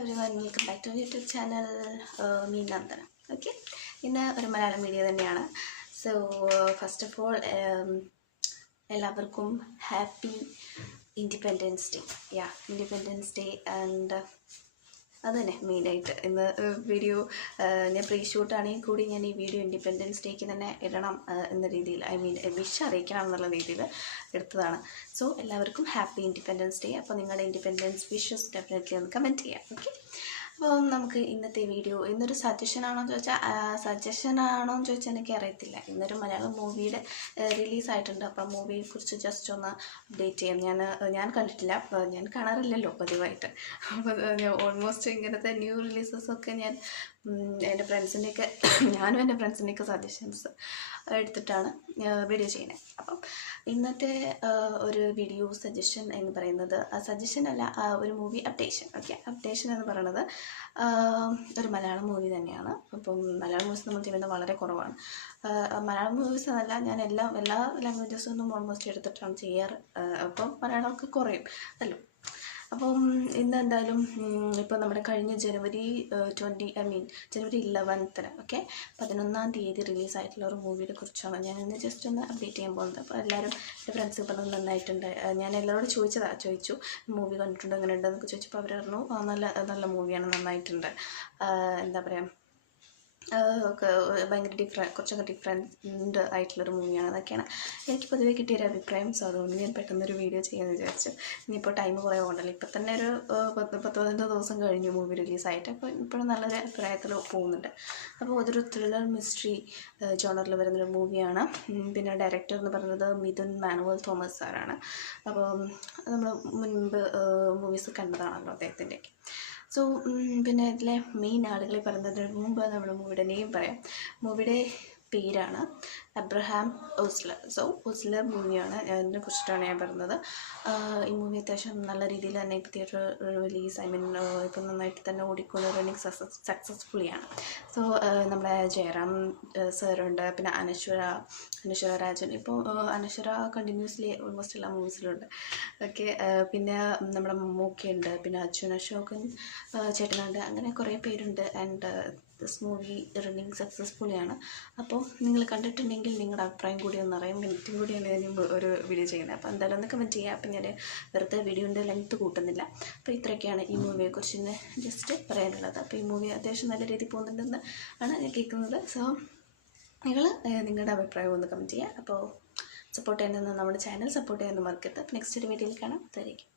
everyone, welcome back to YouTube channel me Nandana. Okay, ഇന്ന് ഒരു Malayalam video തന്നെയാണ്. So first of all എല്ലാവർക്കും happy independence day. Independence day and അത് തന്നെ മെയിനായിട്ട് ഇന്ന് വീഡിയോ ഞാൻ പ്രീ ഷൂട്ടാണെങ്കിൽ കൂടി ഞാൻ ഈ വീഡിയോ ഇൻഡിപെൻഡൻസ് ഡേക്ക് തന്നെ ഇടണം എന്ന രീതിയിൽ വിഷ് അറിയിക്കണം എന്നുള്ള രീതിയിൽ എടുത്തതാണ്. സോ എല്ലാവർക്കും ഹാപ്പി ഇൻഡിപെൻഡൻസ് ഡേ. അപ്പോൾ നിങ്ങളുടെ ഇൻഡിപെൻഡൻസ് വിഷസ് ഡെഫിനറ്റ്ലി ഒന്ന് കമൻറ്റ് ചെയ്യാം. ഓക്കെ, അപ്പം നമുക്ക് ഇന്നത്തെ വീഡിയോ ഇന്നൊരു സജഷനാണോ എന്ന് ചോദിച്ചാൽ എനിക്ക് അറിയത്തില്ല. ഇന്നൊരു മലയാളം മൂവിയുടെ റിലീസായിട്ടുണ്ട്. അപ്പം മൂവിയെക്കുറിച്ച് ജസ്റ്റ് ഒന്ന് അപ്ഡേറ്റ് ചെയ്യാം. ഞാൻ കണ്ടിട്ടില്ല, ഞാൻ കാണാറില്ലല്ലോ പതിവായിട്ട്. അപ്പോൾ ഓൾമോസ്റ്റ് ഇങ്ങനത്തെ ന്യൂ റിലീസസൊക്കെ എൻ്റെ ഫ്രണ്ട്സിൻ്റെയൊക്കെ ഞാനും എൻ്റെ ഫ്രണ്ട്സിൻ്റെയൊക്കെ സജഷൻസ് എടുത്തിട്ടാണ് വീഡിയോ ചെയ്യുന്നത്. അപ്പം ഇന്നത്തെ ഒരു വീഡിയോ സജഷൻ എന്ന് പറയുന്നത് സജഷൻ അല്ല, ഒരു മൂവി അപ്ഡേഷൻ. ഓക്കെ, അപ്ഡേഷൻ എന്ന് പറയുന്നത് ഒരു മലയാളം മൂവി തന്നെയാണ്. അപ്പം മലയാളം മൂവീസ് നമ്മൾ ചെയ്യുന്നത് വളരെ കുറവാണ്. മലയാളം മൂവീസ് എന്നല്ല, ഞാൻ എല്ലാ ലാംഗ്വേജസൊന്നും ഓൾമോസ്റ്റ് എടുത്തിട്ടാണ് ചെയ്യാറ്. അപ്പം മലയാളമൊക്കെ കുറയും അല്ലോ. അപ്പം ഇന്ന് എന്തായാലും ഇപ്പോൾ നമ്മുടെ കഴിഞ്ഞ ജനുവരി 11 ഓക്കെ 11-ാം തീയതി റിലീസായിട്ടുള്ള ഒരു മൂവിയെ കുറിച്ചാണ് ഞാൻ ഇന്ന് ജസ്റ്റ് ഒന്ന് അപ്ഡേറ്റ് ചെയ്യാൻ പോകുന്നത്. അപ്പോൾ എല്ലാവരും എൻ്റെ ഫ്രണ്ട്സ് പറഞ്ഞത് നന്നായിട്ടുണ്ട്. ഞാൻ എല്ലാവരോടും ചോദിച്ചു മൂവി കണ്ടിട്ടുണ്ടോ, എങ്ങനെ ഉണ്ടെന്നൊക്കെ ചോദിച്ചപ്പോൾ അവർ പറഞ്ഞു നല്ല മൂവിയാണ്, നന്നായിട്ടുണ്ട്. എന്താ പറയുക, ഭയങ്കര കുറച്ചൊക്കെ ഡിഫറെൻ്റ് ആയിട്ടുള്ളൊരു മൂവിയാണ്. അതൊക്കെയാണ് എനിക്ക് പൊതുവേ കിട്ടിയൊരു അഭിപ്രായം. സോ അതുകൊണ്ട് ഞാൻ പെട്ടെന്നൊരു വീഡിയോ ചെയ്യാമെന്ന് വിചാരിച്ചു. ഇനിയിപ്പോൾ ടൈം കുറേ ഉണ്ടല്ലോ, ഇപ്പം തന്നെ ഒരു 10-15 ദിവസം കഴിഞ്ഞു മൂവി റിലീസായിട്ട്. അപ്പോൾ ഇപ്പോഴും നല്ലൊരു അഭിപ്രായത്തിൽ പോകുന്നുണ്ട്. അപ്പോൾ അതൊരു ത്രില്ലർ മിസ്റ്ററി ജോണറിൽ വരുന്നൊരു മൂവിയാണ്. പിന്നെ ഡയറക്ടർ എന്ന് പറയുന്നത് മിഥുൻ മാനുവൽ തോമസ് സാറാണ്. അപ്പോൾ നമ്മൾ മുൻപ് മൂവീസ് കണ്ടതാണല്ലോ അദ്ദേഹത്തിൻ്റെയൊക്കെ. സോ പിന്നെ ഇതിലെ മെയിൻ ആളുകളെ പറയുന്നതിന് മുമ്പ് നമ്മുടെ മൂവിയുടെ നെയിം പറയാം. മൂവിയുടെ പേരാണ് അബ്രഹാം ഓസ്ലർ. സോ ഓസ്ലർ മൂവിയാണ്, അതിനെ കുറിച്ചിട്ടാണ് ഞാൻ പറയുന്നത്. ഈ മൂവി അത്യാവശ്യം നല്ല രീതിയിൽ തന്നെ ഇപ്പോൾ തിയേറ്റർ റിലീസ് ഇപ്പം നന്നായിട്ട് തന്നെ ഓടിക്കുന്ന റണ്ണിങ് സക്സസ്ഫുള്ളിയാണ്. സോ നമ്മുടെ ജയറാം സാറുണ്ട്, പിന്നെ അനശ്വര രാജൻ. ഇപ്പോൾ അനശ്വര കണ്ടിന്യൂസ്ലി ഓൾമോസ്റ്റ് എല്ലാ മൂവീസിലുണ്ട്. ഓക്കെ, പിന്നെ നമ്മുടെ മമ്മൂക്കയുണ്ട്, പിന്നെ അർജുൻ അശോകൻ ചേട്ടനുണ്ട്, അങ്ങനെ കുറേ പേരുണ്ട്. ആൻഡ് ദിസ് മൂവി റണ്ണിങ് സക്സസ്ഫുള്ളിയാണ്. അപ്പോൾ നിങ്ങൾ കണ്ടിട്ടുണ്ടെങ്കിൽ നിങ്ങളുടെ അഭിപ്രായം കൂടി ഒന്ന് അറിയാൻ വേണ്ടിയിട്ടും കൂടിയാണ് ഞാൻ ഒരു വീഡിയോ ചെയ്യുന്നത്. അപ്പോൾ എന്തായാലും ഒന്ന് കമൻറ്റ് ചെയ്യുക. അപ്പം ഞാൻ വെറുതെ വീഡിയോൻ്റെ ലെങ്ത്ത് കൂട്ടുന്നില്ല. അപ്പോൾ ഇത്രയൊക്കെയാണ് ഈ മൂവിയെക്കുറിച്ച് ഇന്ന് ജസ്റ്റ് പറയാനുള്ളത്. അപ്പോൾ ഈ മൂവി അത്യാവശ്യം നല്ല രീതിയിൽ പോകുന്നുണ്ടെന്ന് ആണ് ഞാൻ കേൾക്കുന്നത്. സോ നിങ്ങൾ നിങ്ങളുടെ അഭിപ്രായം ഒന്ന് കമൻറ്റ് ചെയ്യുക. അപ്പോൾ സപ്പോർട്ട് ചെയ്യുന്ന നമ്മുടെ ചാനൽ സപ്പോർട്ട് ചെയ്യാൻ മറക്കരുത്. നെക്സ്റ്റ് ഒരു വീഡിയോയിൽ കാണാം. അതായിരിക്കും.